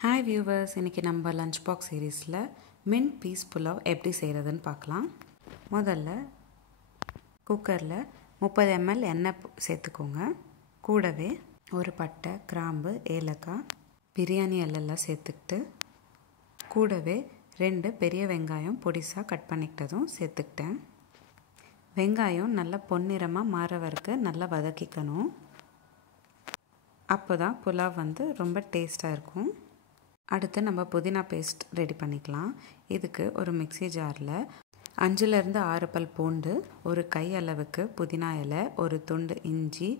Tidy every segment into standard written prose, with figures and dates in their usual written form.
Hi viewers, இன்றைக்கி நம்ம lunch box சீரீஸில் மின்ட் பீஸ் புலாவ் எப்படி செய்கிறதுன்னு பார்க்கலாம். முதல்ல குக்கரில் 30 ml எண்ணெய் சேர்த்துக்கோங்க. கூடவே ஒரு பட்டை, கிராம்பு, ஏலக்காய், பிரியாணி இலையெல்லாம் சேர்த்துக்கிட்டு கூடவே 2 பெரிய வெங்காயம் பொடிசாக கட் பண்ணிக்கிட்டதும் சேர்த்துக்கிட்டேன். வெங்காயம் நல்லா பொன்னிறமாக மாற வரைக்கும் நல்லா வதக்கிக்கணும். அப்போ தான் புலாவ் ரொம்ப டேஸ்ட்டாக இருக்கும். அடுத்து நம்ம புதினா பேஸ்ட் ரெடி பண்ணிக்கலாம். இதுக்கு ஒரு மிக்ஸி ஜாரில் 5-6 பல் பூண்டு, ஒரு கை அளவுக்கு புதினா இலை, ஒரு துண்டு இஞ்சி,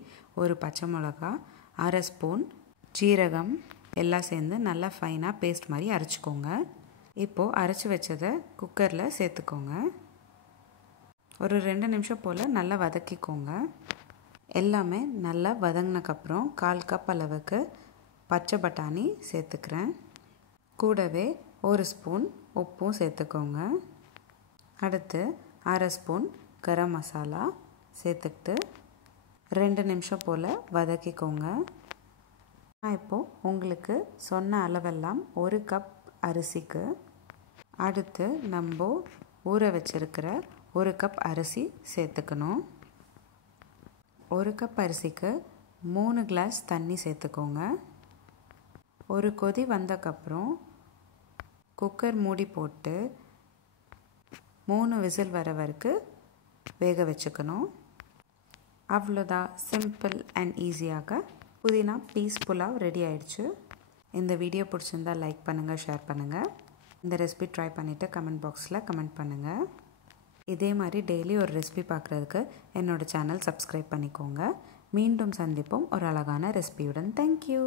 ஒரு பச்சை மிளகா, 1/2 ஸ்பூன் ஜீரகம் எல்லாம் சேர்ந்து நல்லா ஃபைனாக பேஸ்ட் மாதிரி அரைச்சிக்கோங்க. இப்போது அரைச்சி வச்சதை குக்கரில் சேர்த்துக்கோங்க. ஒரு 2 நிமிஷம் போல் நல்லா வதக்கிக்கோங்க. எல்லாமே நல்லா வதங்கினக்கப்புறம் 1/4 கப் அளவுக்கு பச்சை பட்டாணி சேர்த்துக்கிறேன். கூடவே 1 ஸ்பூன் உப்பும் சேர்த்துக்கோங்க. அடுத்து 1/2 ஸ்பூன் கரம் மசாலா சேர்த்துக்கிட்டு 2 நிமிஷம் போல் வதக்கிக்கோங்க. நான் இப்போது உங்களுக்கு சொன்ன அளவெல்லாம் 1 கப் அரிசிக்கு அடுத்து நம்ம ஊற வச்சிருக்கிற 1 கப் அரிசி சேர்த்துக்கணும். 1 கப் அரிசிக்கு 3 கிளாஸ் தண்ணி சேர்த்துக்கோங்க. ஒரு கொதி வந்தக்கப்புறம் குக்கர் மூடி போட்டு 3 விசில் வர வரைக்கும் வேக வச்சுக்கணும். அவ்வளோதான், சிம்பிள் அண்ட் ஈஸியாக புதினா பீஸ் புலாவ் ரெடி ஆயிடுச்சு. இந்த வீடியோ பிடிச்சிருந்தால் லைக் பண்ணுங்கள், ஷேர் பண்ணுங்கள். இந்த ரெசிபி ட்ரை பண்ணிவிட்டு கமெண்ட் பாக்ஸில் கமெண்ட் பண்ணுங்கள். இதே மாதிரி டெய்லி ஒரு ரெசிபி பார்க்குறதுக்கு என்னோடய சேனல் சப்ஸ்கிரைப் பண்ணிக்கோங்க. மீண்டும் சந்திப்போம் ஒரு அழகான ரெசிபியுடன். தேங்க்யூ.